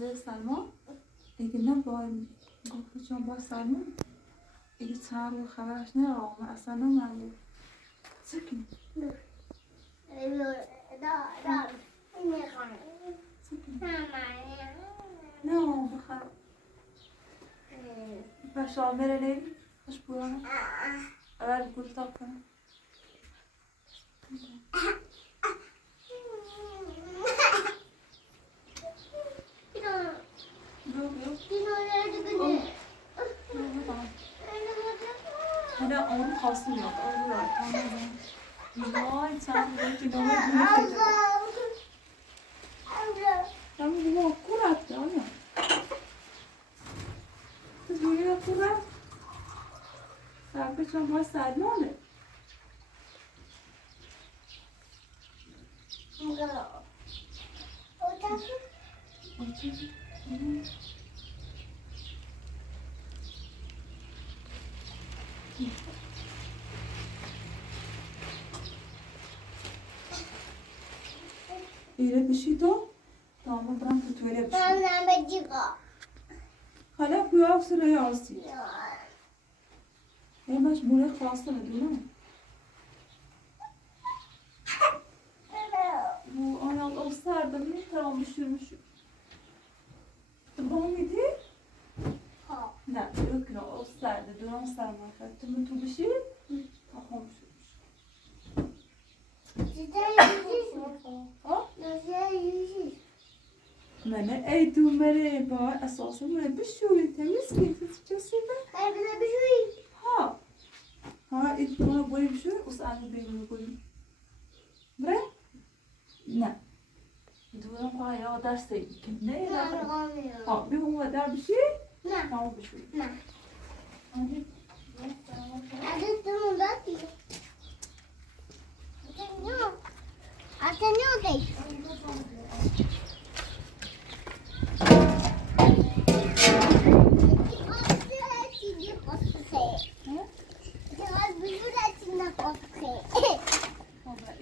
مغازه سلمان دیگه نباید گفت چون با سلمان دیگه چند رو خبرش نرام اصلا نمیم سکن نه بخیر باشا میره نیم خوش بورانه اول بگل تاق کنم هذا أول خاصة اليوم أول رايح تعمل ريت اليوم تعمل هو كرة أنا تقولي كرة تعرفي شو ما ساعدناه ایره بشی تو تمام برام تو تویره بشی من بجیگا حالا بیاف سر یارسی یه باش بونه خاصه بدونم bu anam o sardı ne tamam düşürmüş. Tamam mıydı? ها Ne yok ne o sardı duran sarma faktı mı tu bir şey? Tamam düşürmüş. Ha? Mene eydu merhaba esası buraya bir şey temiz ki tutacağız ha. Ha ilk bana böyle bir şey o sardı benim böyle. Bre? Ne? Duran bayağı dersteydik. Ne ya? Ha bir bu kadar bir şey? Tamam bir şey. Hadi.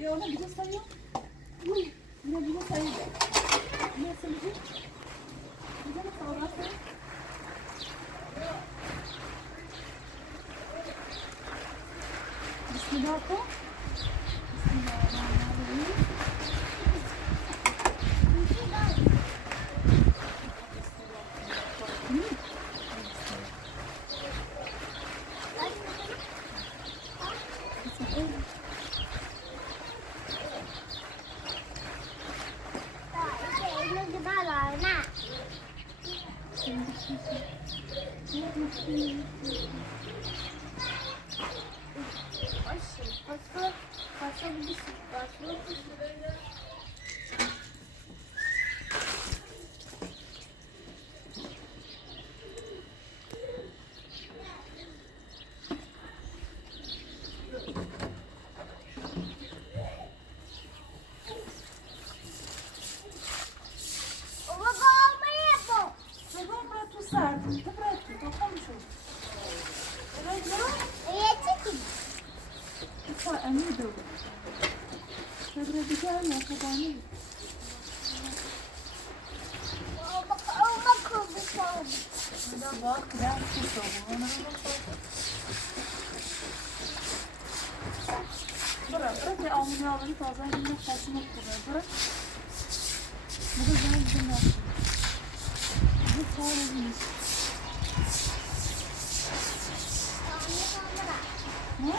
Ya ona bize sayıyor. Ne bize sayıyor. Ne sayıyor? Bize mi sayıyor? Bismillah. Bismillahirrahmanirrahim. Bırak ya ameliyaları fazla elinde fasını kuruyor. Bırak. Bu da ben bizim yaptım. Bu sadece ne?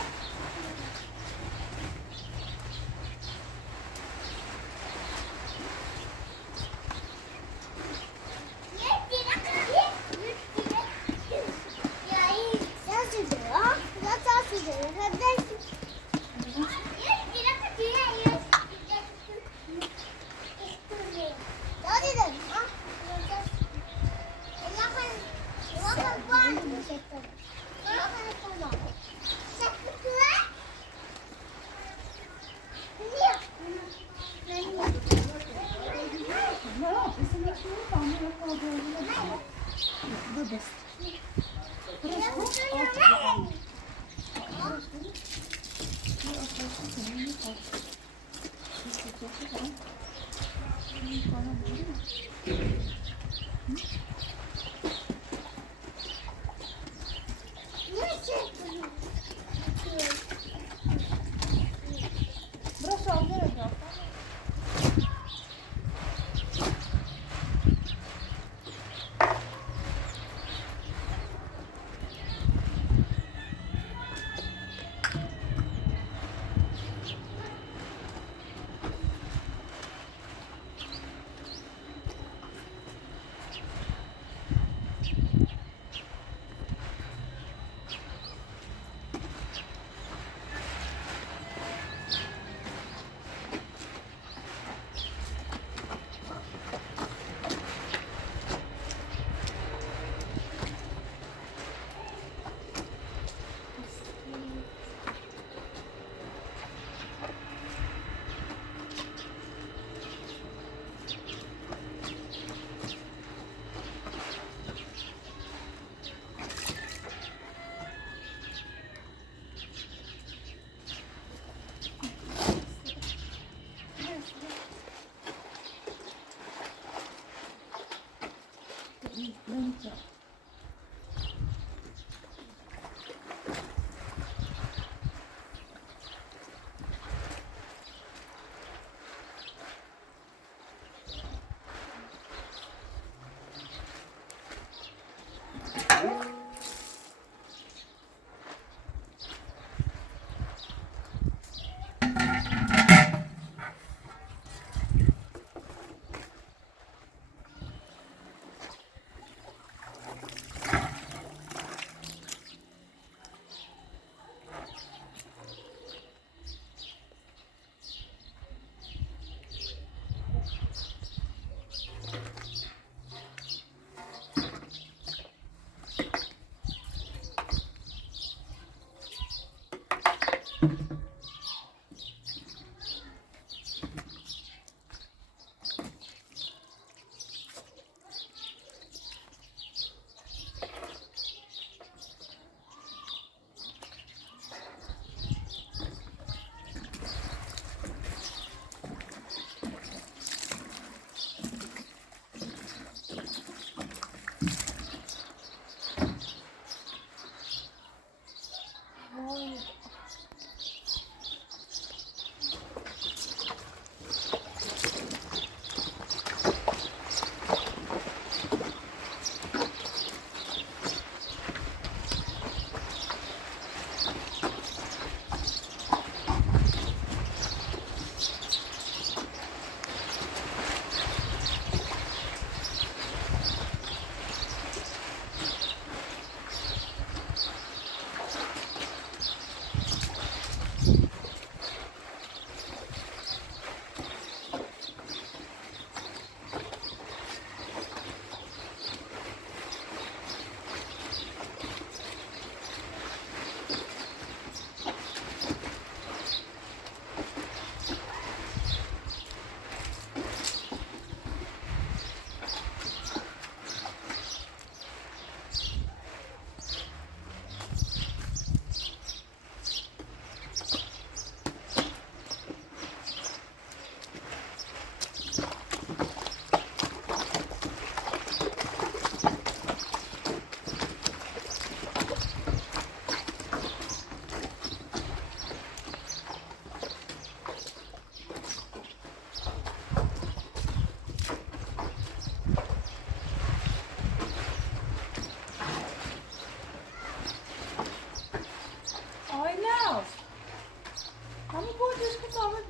yapacağım.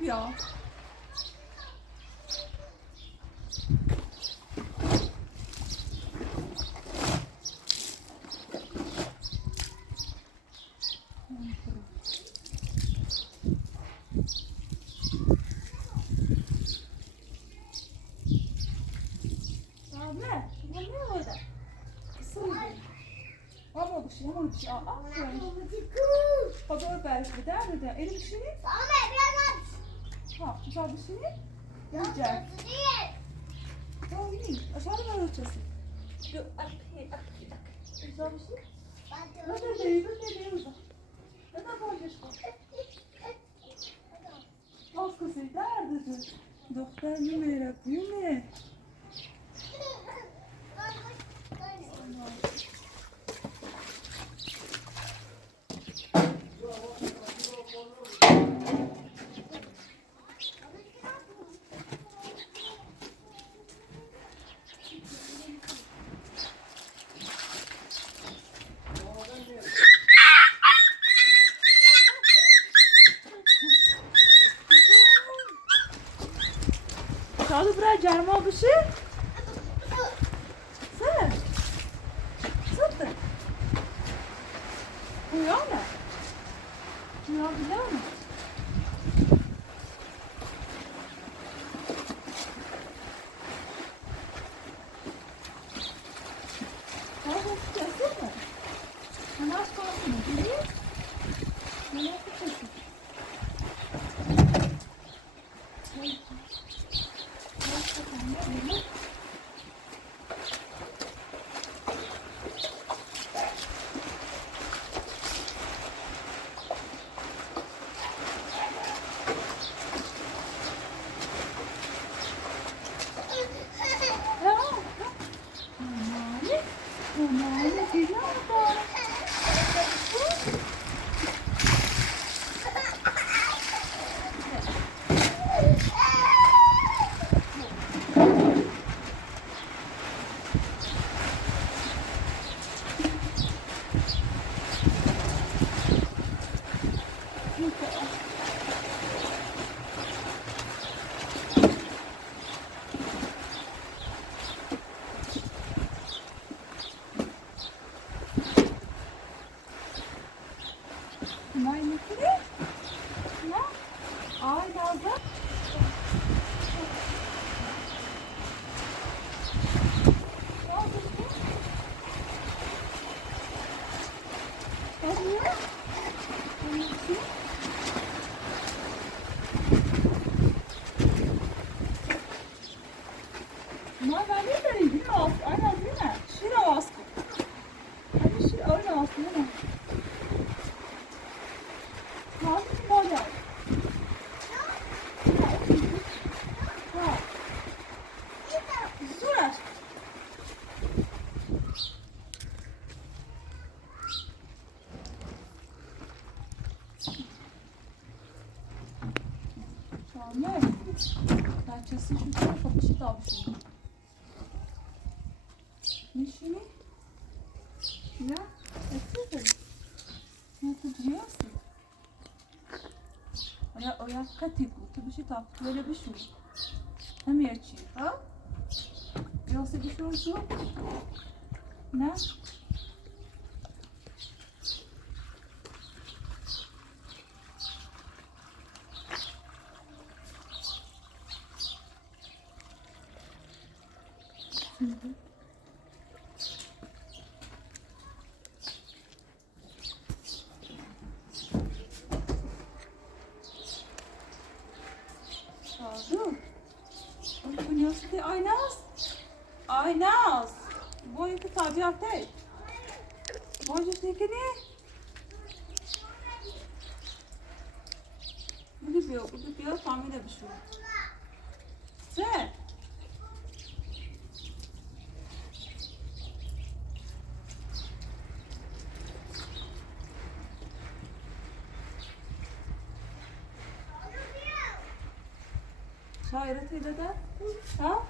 Ya. Ahmet, bu ne orada? Kısım. Ama bir şey, ama bir şey. Aferin. Haber belki der mi de? Elim bir şey mi? Ha, güzel bir şey mi? Yiyeceğim. Tamam, iyi. Aşağıda var ölçüsü. Güzel bir şey. Ne değil, ne değil. Neden boyunca az kızı derdi. Doktor yemeğe, yemeğe. Çalı buraya carma bir şey. Sen. Sıttı. Uyan mı? Uyan biliyor musun? Sen de sıkıyorsun mu? Namaz kalsın mı? Biliyor musun? Namaz sıkıyorsun. Parçası şu tarafa bir şey dalmışım. Ne şimdi? Ya, açıyorsun. Ne tutuyorsun? Oya katiku, tu bir şey taptı, böyle bir şey. Hem yaçı, ha? Yoksa bir şey olsun? Ne? Oldu. Bu nasıl bir Aynaz? Aynaz. Bu iki tabiat değil. Bu işte ne? Bu bir familya bir şey. Sen. Şairete ile de. Ha?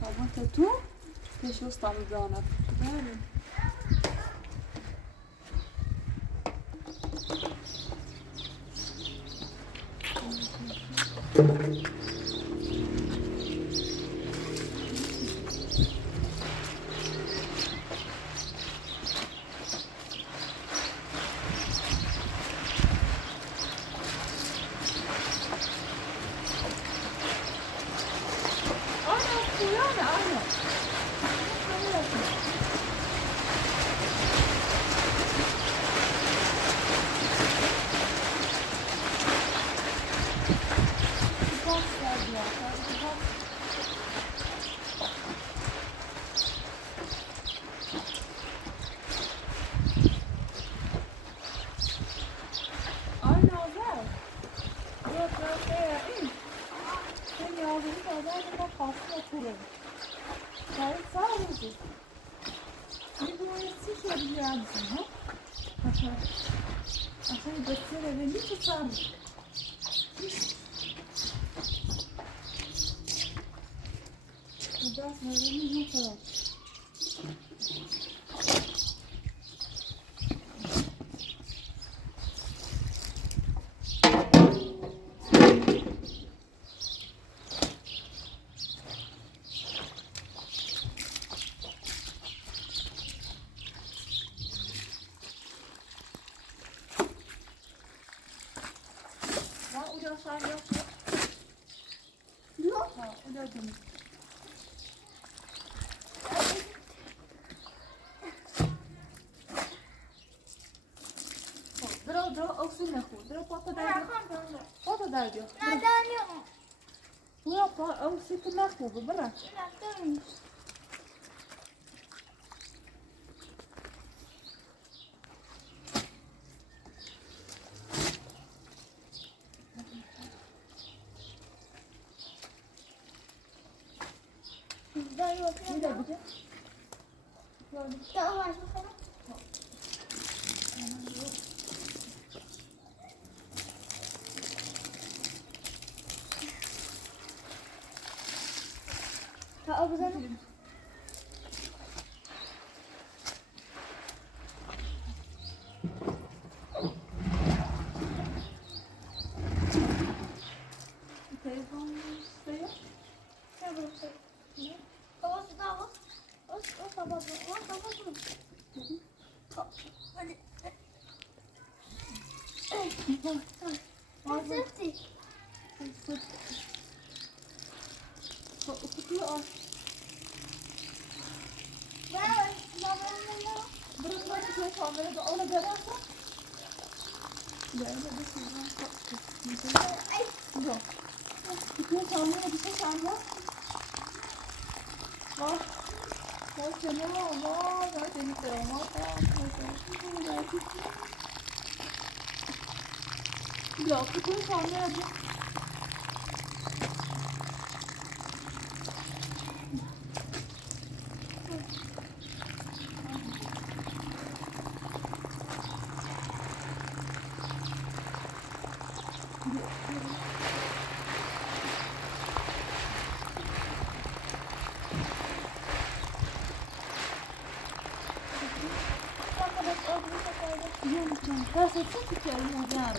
Tamam, tu. Deixa eu estar me dando. Velho. Ters etse tutuyorum o yani.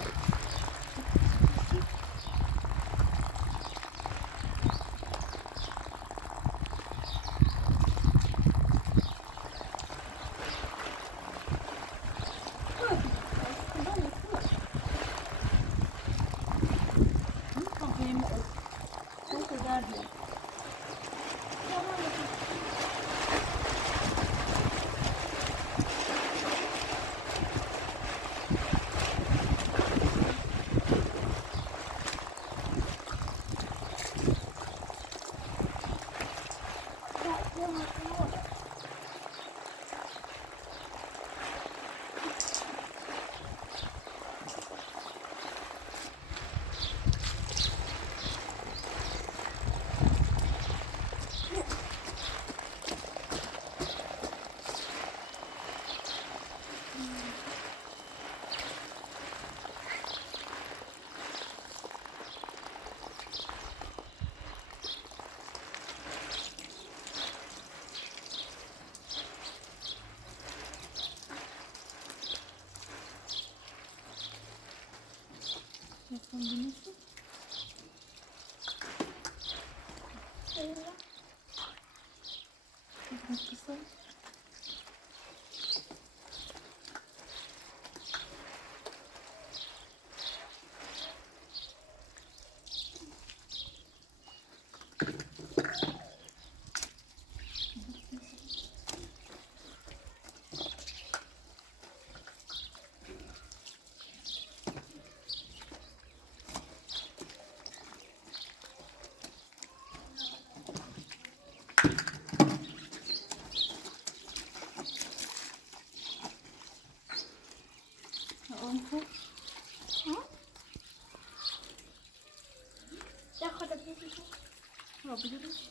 Yapabiliriz.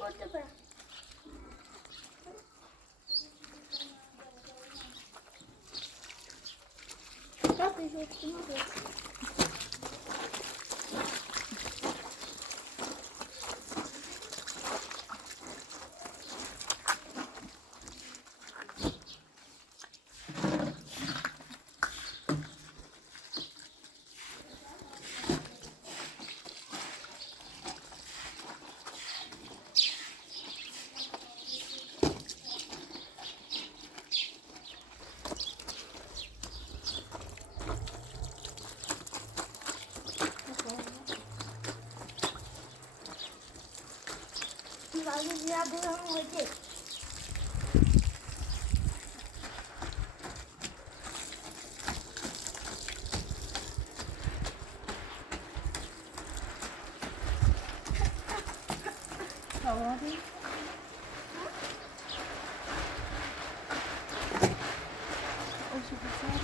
Orada bırak. Bak bir şey üstüne bırak. Hadi biraz devam edeceğiz. Tamam. O çok güzel.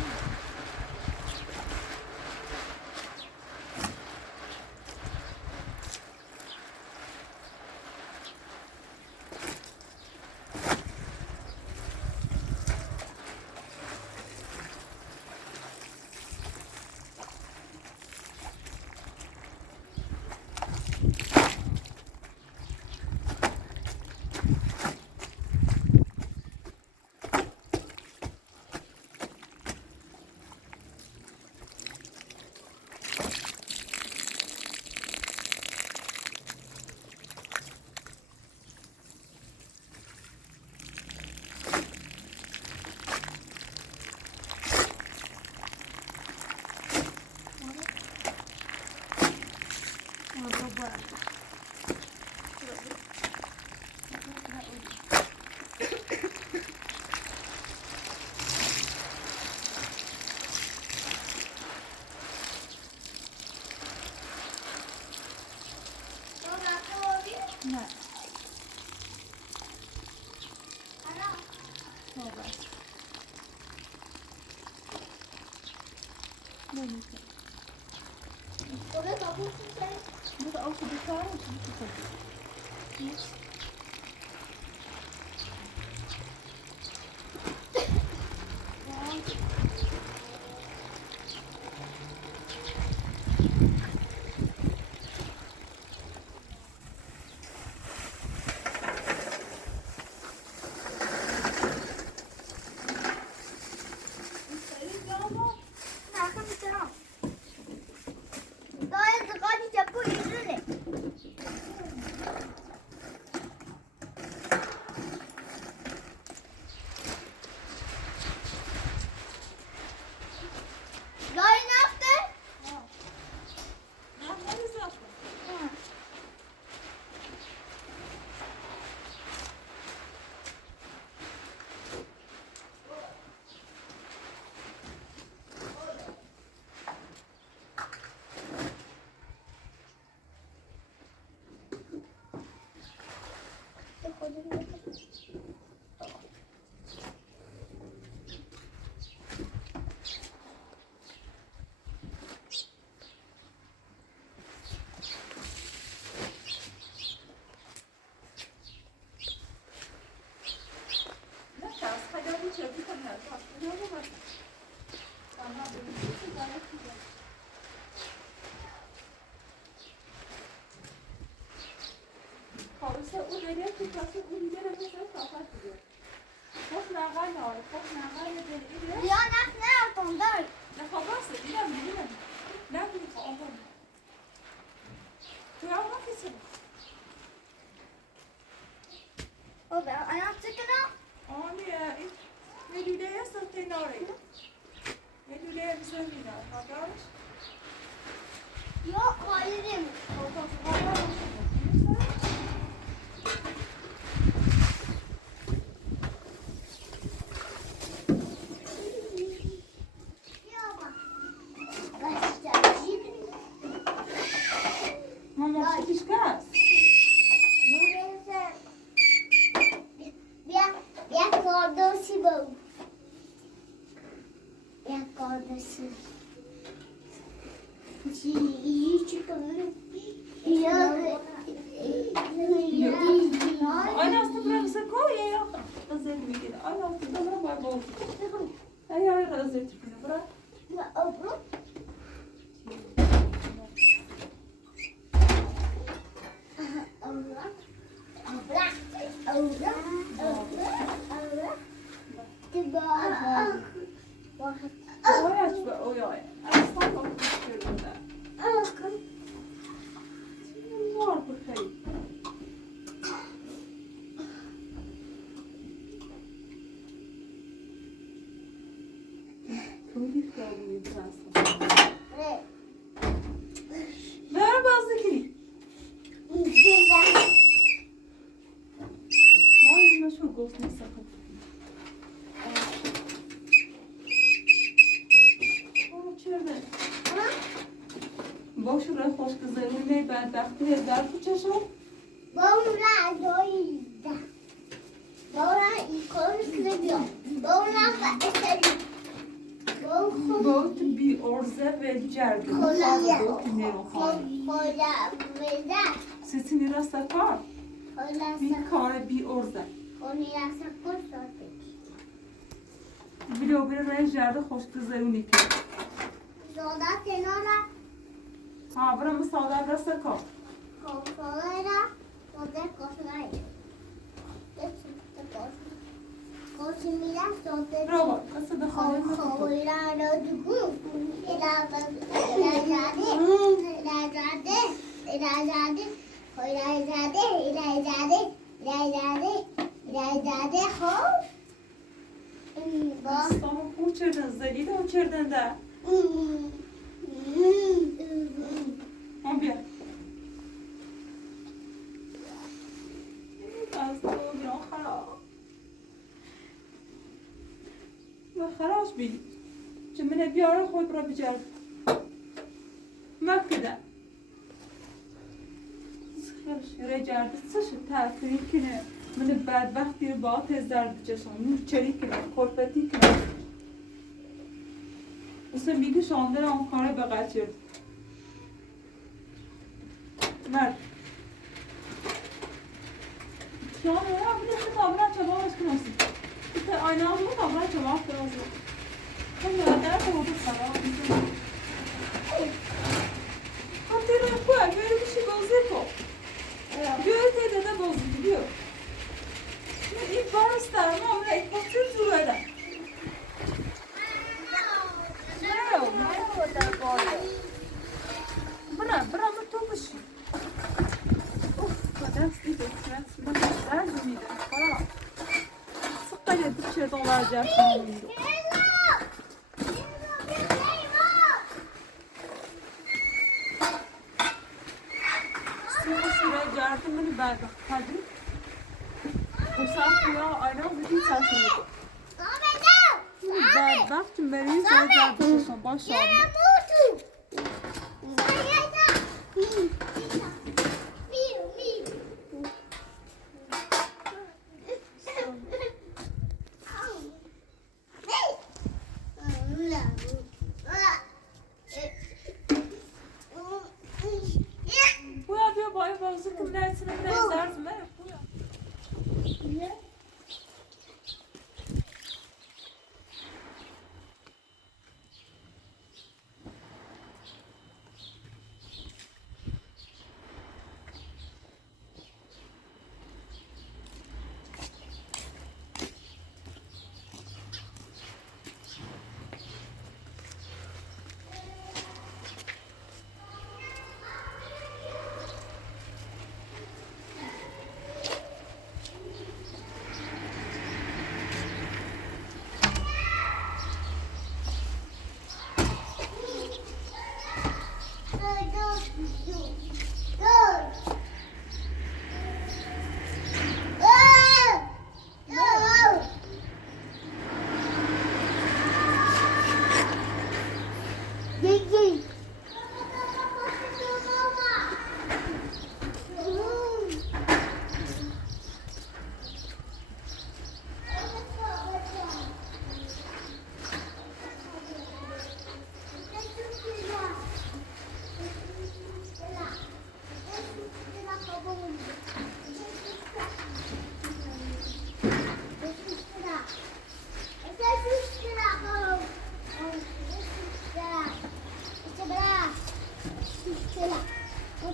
Ne? Dobra. Neyse. Oraya kapısın sen. Burada auch so befahren und so. Nasıl ülkede mesela kapat diyor. Hoş nagar ne var? Hoş nagar ne dedi? Ya ne yaptın da? Ne kapatsın? Bilemem. Ne bileyim kapatsın. Kıyama kesin. O be ayağım çıkına. Ani ne düdeye satın orayı. Ne düdeye bir söz bir daha. Bakarız. Yok hayırım. Mama sıkışkaz. Aynı aslında bırakırsa koy ya. Özellikle bir kere. Aynı aslında bırak bol. Ayağı özellikle bırak. Oy aç be oy oy. Aslan bakmak istiyorum da. Şimdi var bakayım. Tuğlik ya bu insansın. Merhaba Zikri. Var mı şu gofne sakın. باشه راه خوش گذرونه بدبختی در کوچشون بوت بی ارزه و جرد بوت نیرو سیتینی را سکار بی کار بی ارزه بلو بره راه جرد خوش گذرونی که ها برم ساده را سکار برو قصد خاله Aslanı uçurdun, Zeli de uçurdun da. Ambiya. Aslanı bir an خراب. و خراش بی چه منه بیاره خود را بجرد مکده خیرش رجرد سش تأثیری کنه من بدبختی رو با تز درد بچشم نور چری کنه خورپتی کنه اصلا بیدی شانده را اون کاره بقید شد مرد شانده را بیده که تابران چباش کناسی aynı anda da bana cevap lazım. Hem de nerede oldu sana? Hatırlayın bu böyle bir şey bozuyor ko. Göğte de bozdu biliyor. Şimdi ilk var isterim ama ilk bakıyor duruyla. Bırak mı topuşu? Of, kadar sıkıntı etmez. Ben de miydim? Para. Sıkıntı edip dolaracak. Jardim beni berbat. Hadi. Bu saat ya aynen bütün sarsıldı. Berbat çünkü beni jardim başladı.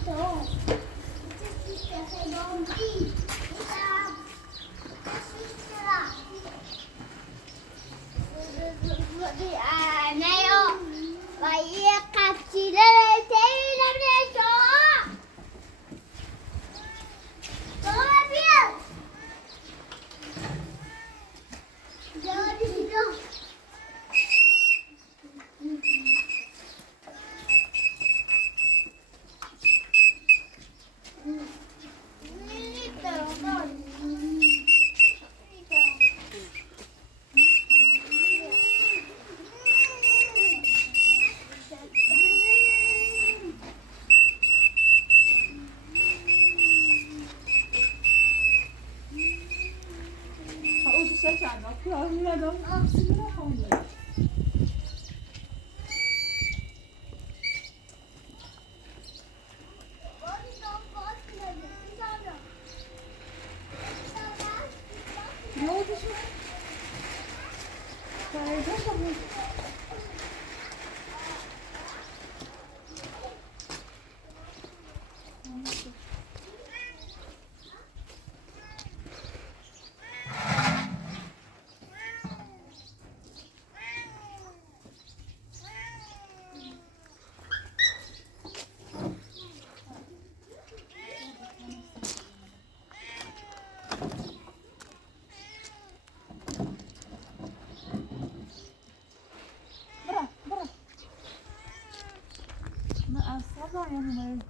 او دوست داشتم که میادم سیگار خواهم. Yani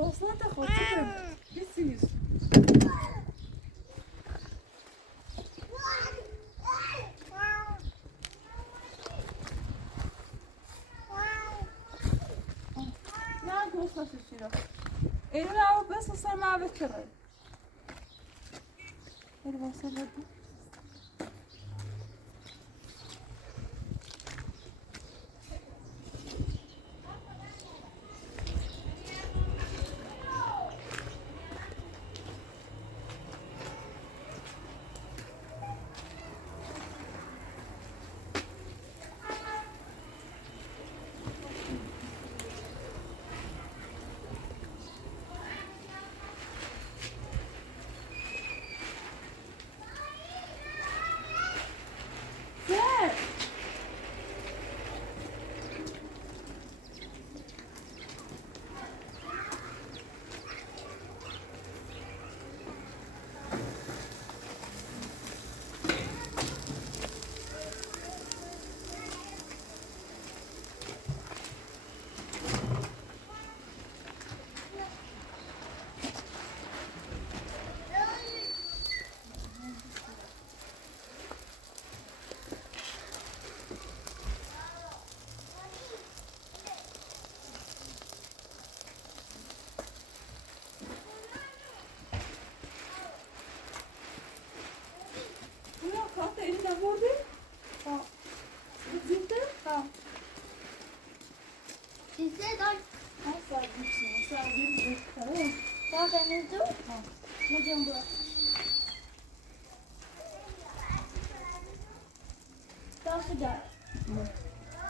concentra concentra preciso não gosto de assistir ele não pensa ser mais veterano ele vai ser veterano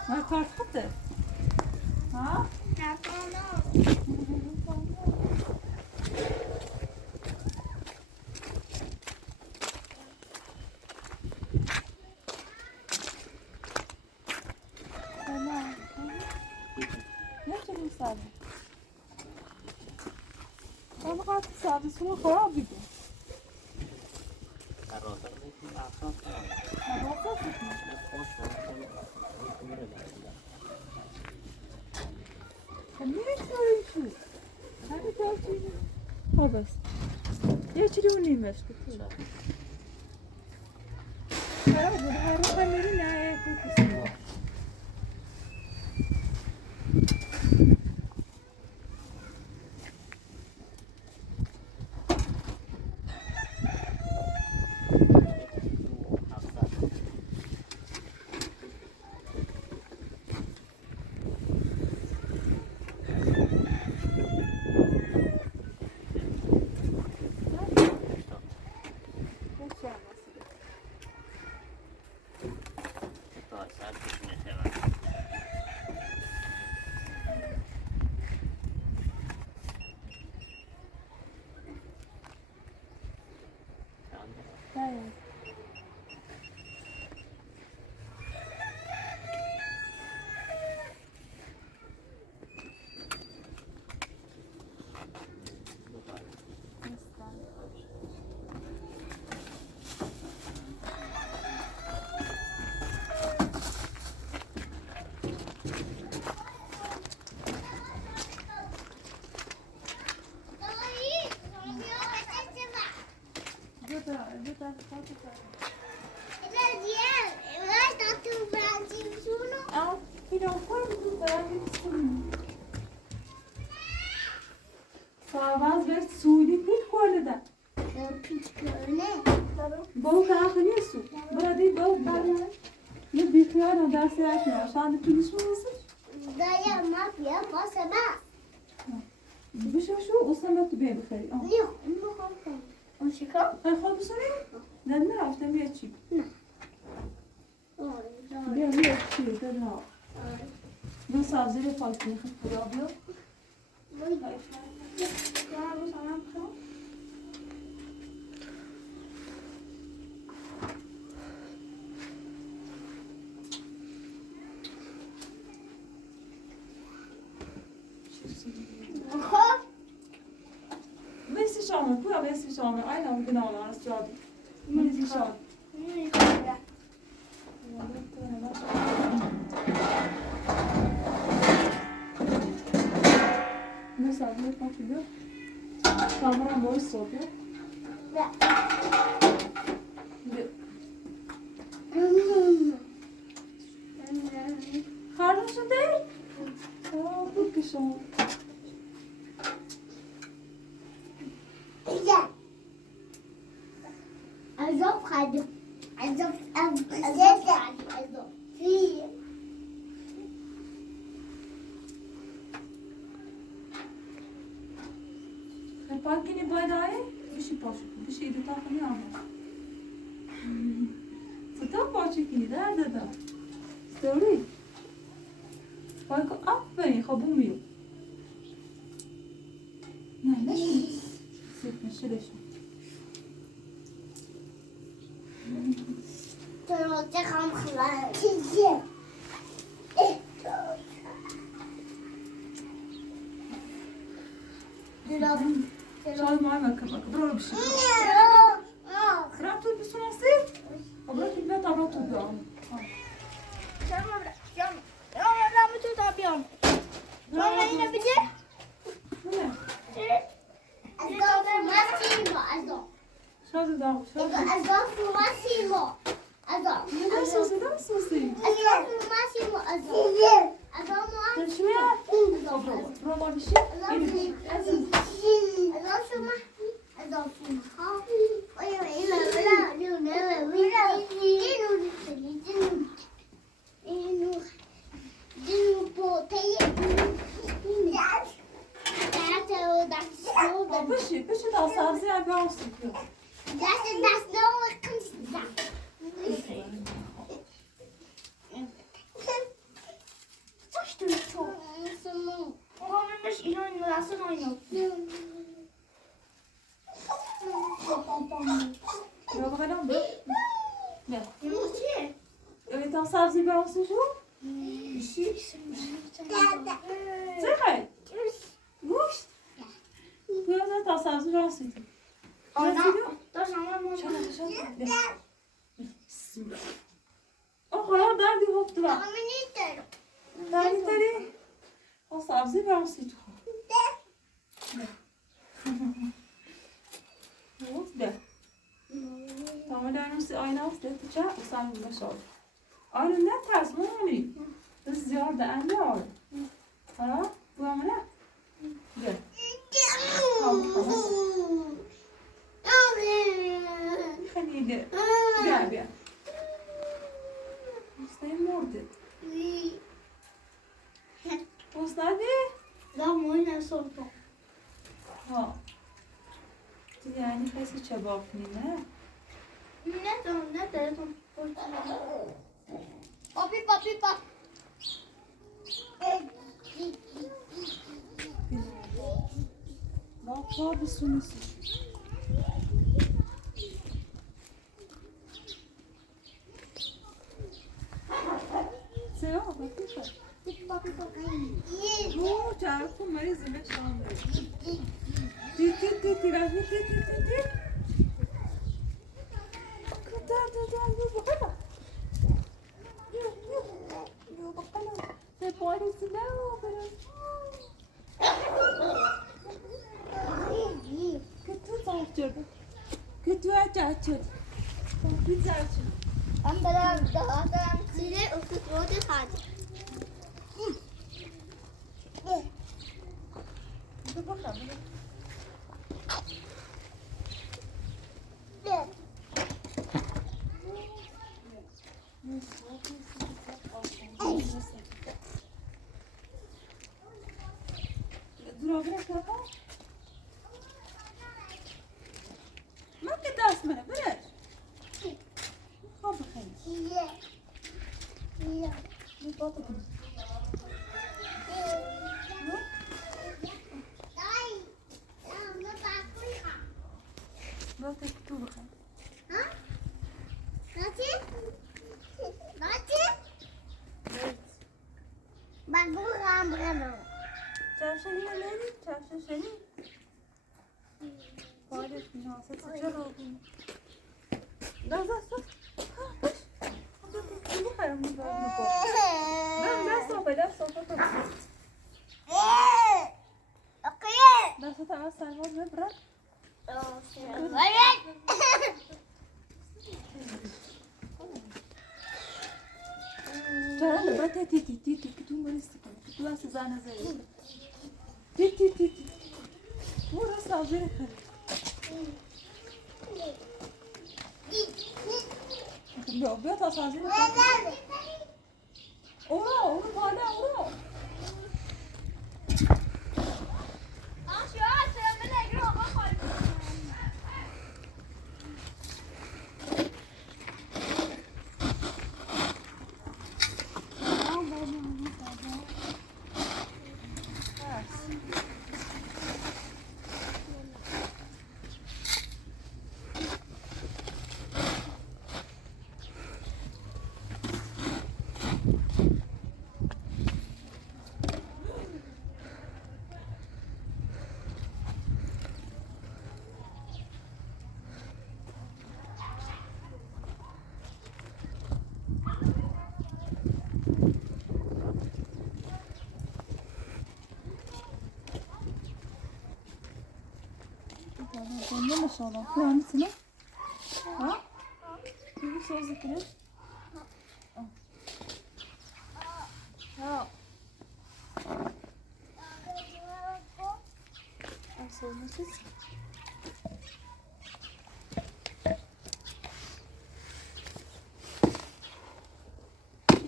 ما کار خوبه ها سرویسمون خراب دیگه می‌رسونی هر چیزی خلاص یه چیزی نیمش بود هر رو خمیری نه Ja, idag kommer فواز بهت سویدی پیک کنه ده باو که آخه نیستو برادی باو که یه بیخیال هم درسی هست شانده پیلیش میرسش بشه شو اصلا تو بیا بخری خواهد بساری؟ نه نرفتم بیا چی؟ بیا چی داده ها دو سبزی رو پاک کنی خیلی بیا بیا Messi Schaumel, pura Messi Schaumel. Einer und genau, das ist Jordi. Messi Schaumel. Nasıl yapmak yapıyor? Kamera boş sokuyor. Karnısı değil. Aa, bu kişi. Parkini bayrağıyı bir şey poşu, bir şey de takılıyor ama. Sıtan parçakini nerede da? Söyle. Parkı aferin, kabulmuyor. Ne şu? Sıkma şöyle şu. Şöyle mavi bakın, doğru bir şey. Bırak tut bir su nasıl? Bırak bir de tablet tut ya. Bu ne? Şöyle daha, şöyle. Nasıl, nasıl? Şuraya. Bravo bir şey. Pişi daha sabzi ya bir olsun. Ya bakalım mı? Ne? Evet, daha sabzi bir olsun şu. Bir şey. Sen Vuş. Biraz daha sabzi bir olsun. Bismillah. Oh, ya derdi hoptu bak. Derdi teri. O sabzi bir olsun. ده تعمل نفس aynı hafta tutacak sen bir şey. Aynı ne ters mi yani? Bu ziyade anne var. Ha? Bu ama ne? Gel. Hani de. Gel gel. İsteyim orada. Postadı. Ha. Yani pesi çabuk ne? Bak bir sunusu. Sen o bak. Bu çarpı mariz ile şamlı. Kötü açıyor. Güzel için. Ben daha size ısıtmadı sadece. Dur bakalım. Dur abi bırak. ما كنت اسمع بلاش خاف الخيل ما تكتب خيل شاشة هنا ليلي شاشة شني قالت ناصر تجربي لا لا صف بس تكتب خيل من بعد لا صوفة لا صوفة لا صوفة على السلمان ببرد ترى برا تي تي تي تي كتو مريستكم كتو راس زانه زي تي تي تي تي مو راس عجينه خير بيوت راس عجينه اورو طالع اورو ما شاء الله فلان سنة ها كيف صوص كده ها أصل نفس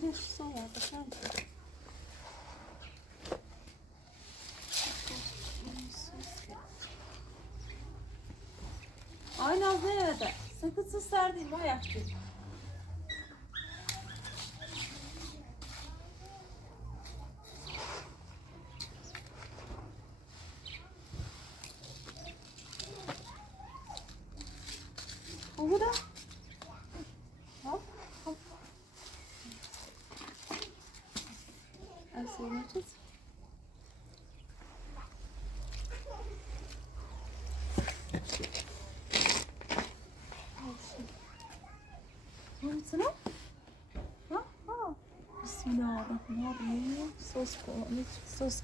كده صوص بسام Aynı az nerede? Sakıtsız serdeyim o yaktı. O bu da. Hop hop. Asıl yapacağız. سلام ها بسم الله الرحمن الرحيم صوص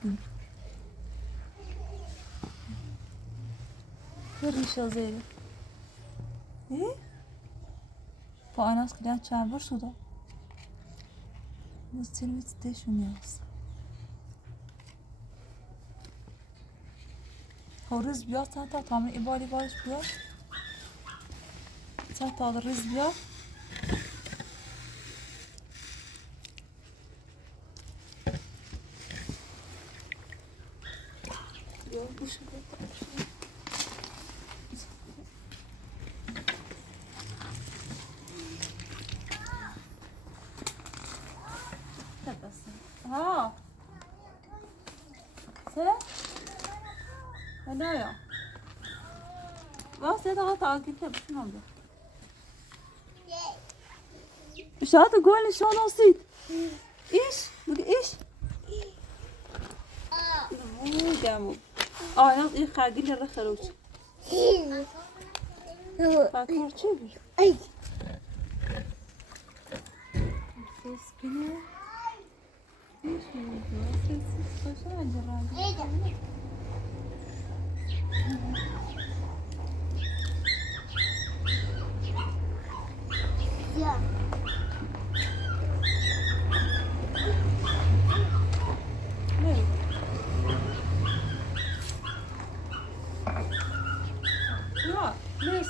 ريشة زيادة ايه فأناس كلها چنبر شده مستلمت تشون ياس هورز بیاد تا تامن ایبالی بارش بیاد تا رز بیاد ها سلام هدايا بس هذا غطاء كنت بشنو هذا ايش هذا تقول لي شلون نسيت ايش ايش مو جامو ناس ايه خاقي لي الرخروش فاكر شبي اي كده ايش هو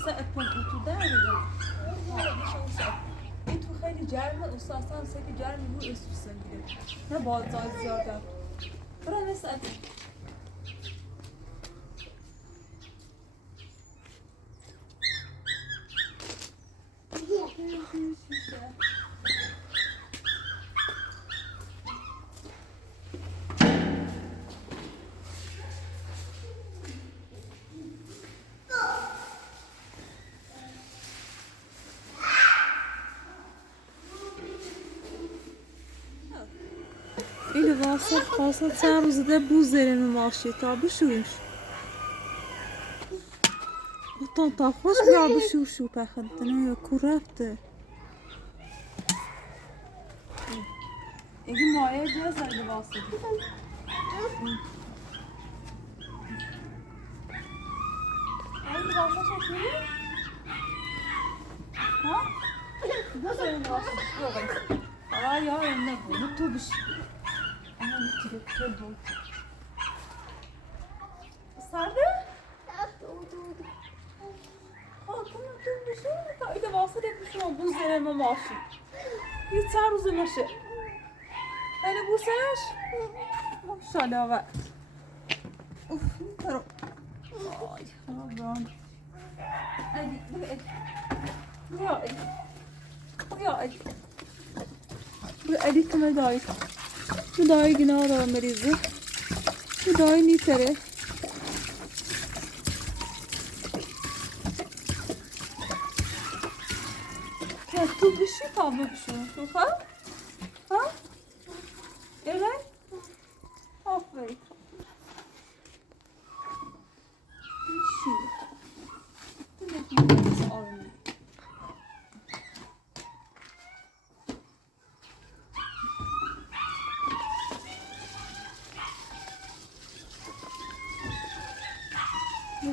سقف تو در این تو خیلی گرمه اساسا که گرمه رو اسوسه میگه نه بازار زیاده برای مثل این واسه خاصه چند روز ده بوز زرن ماشی تا بشویش بطن تا خوش بیا بشو شو پخندنه کو رفته این مایه گذر واسه این واسه شو ها بزرین واسه شو یا نه تو بش انا نتيجة كل سرده؟ کنم تو بشو تا ایده واسه دید بشو بوز زرم ماشی یه چند روز نشه اینه بوسش ماشالله و اوف ترو آی خرابان ایدی بیا ایدی بیا ایدی بیا ایدی کمه دایی دایی گناه دارم بریزه دایی نیتره تو بشی تا بشون تو خواه؟ ها؟ ایره؟ آفری بشی تو نکنم آرمی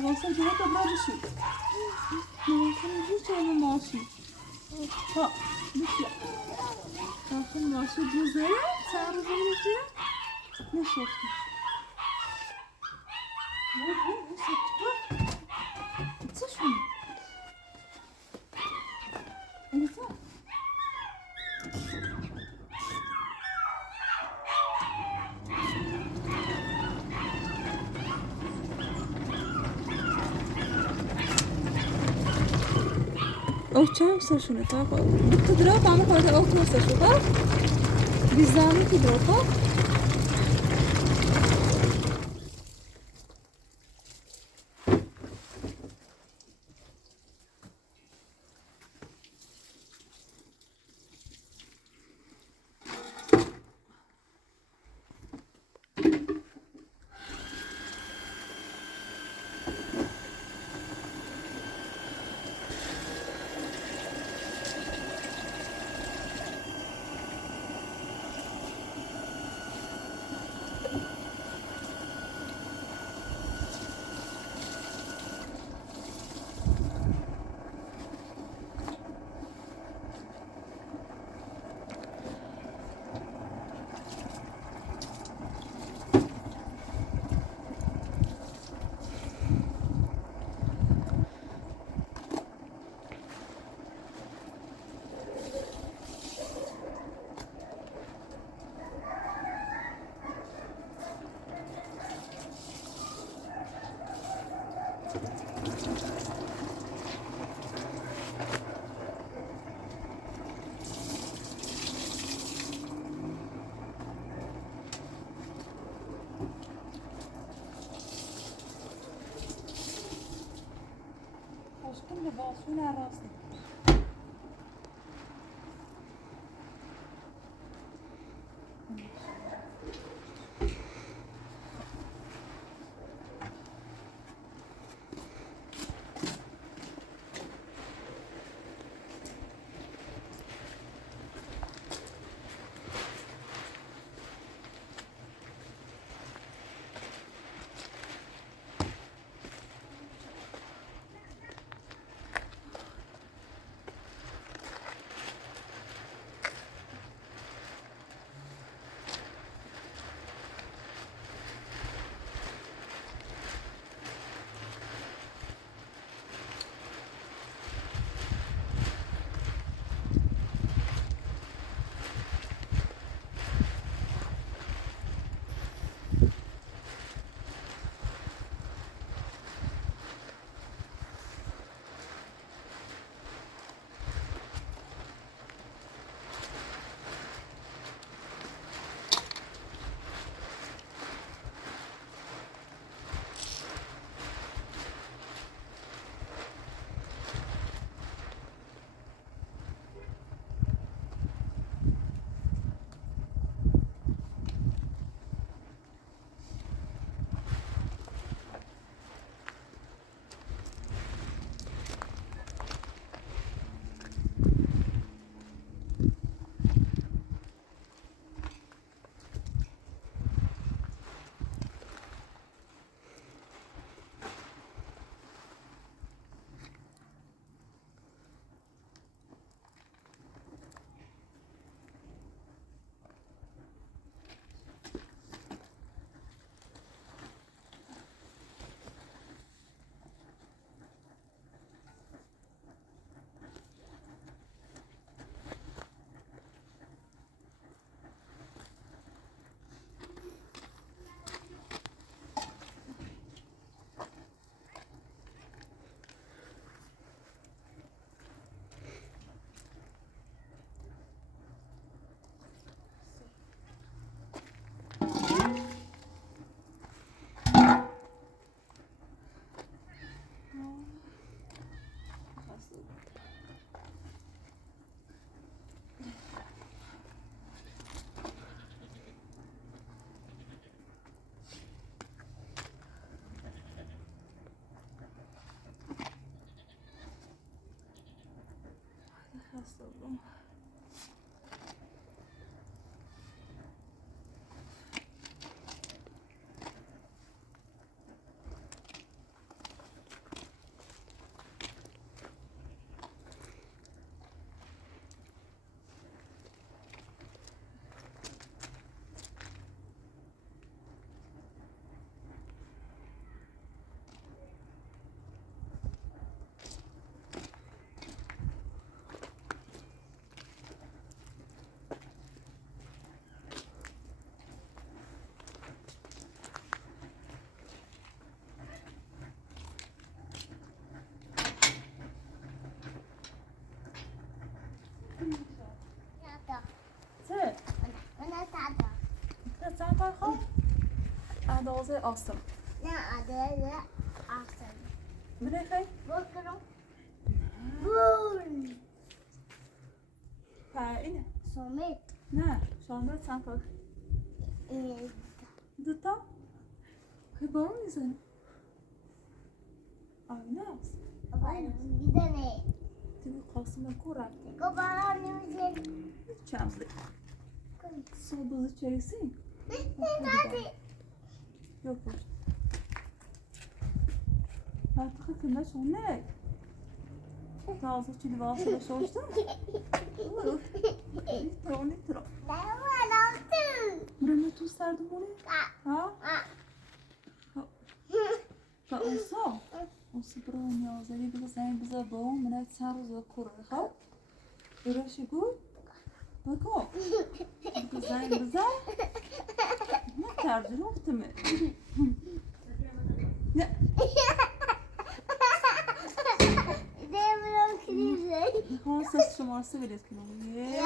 واسه جهت را بشی نمکنه هیچ آن ماشی ها بشی آخه ماشی جوزه چند روزه میشه نشفتی چه شون اینه تا او چند سرشونه تا بکت درات عمو خواهده او تو سرشو تا بیزانی که دراتا خوشتون به باسون راسته دوازه آسم نه عدد آسان بره خیلی بکنم بول اینه سومیت نه شامل چند تا دوتا خیلی بارون میزنه آینه است میزنه دیگه قاسم کو رفته گبارا نمیزنه چند صبح چیزی نه yok hoş. Artık hükümde sonra taze çili vasıla soğuştu mu? Litro, litro. Buraya tu serdim onu. Ha? Ta olsa. Olsa buranın ya. Zeli bize sen bize bağım. Mene sarız ve kuru. Ha? Burası gül. Bak o. Güzel güzel. Ne tercih oldu mu? Ne? Ha ses şumarsı verir ki ne?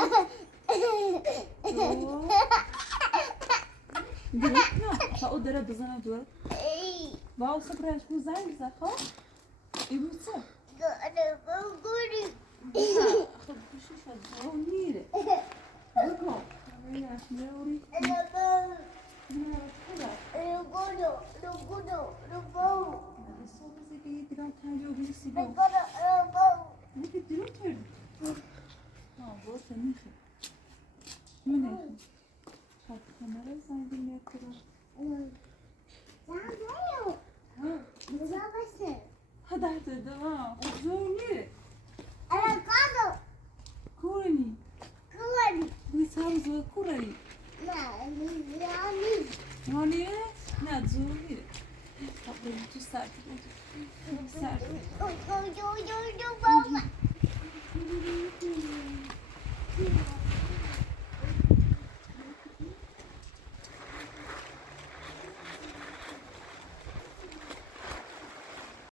Direkt mi? Ha o dere bizana dur. Va o sabır aşkı güzel güzel ha? İbutsa. Bu şişe o nire. Bak o. Ne ori? Soba zedeyi diren terliyor birisi bu. Ne gidiyor terliyor? Ha bu senin için. Bu ne? Bak kamera zannedilmeye kadar. Ha derdi ha. Zor Kurani. Bu sarı kurani. Yani ne zor Bak benim tu sert. Sert.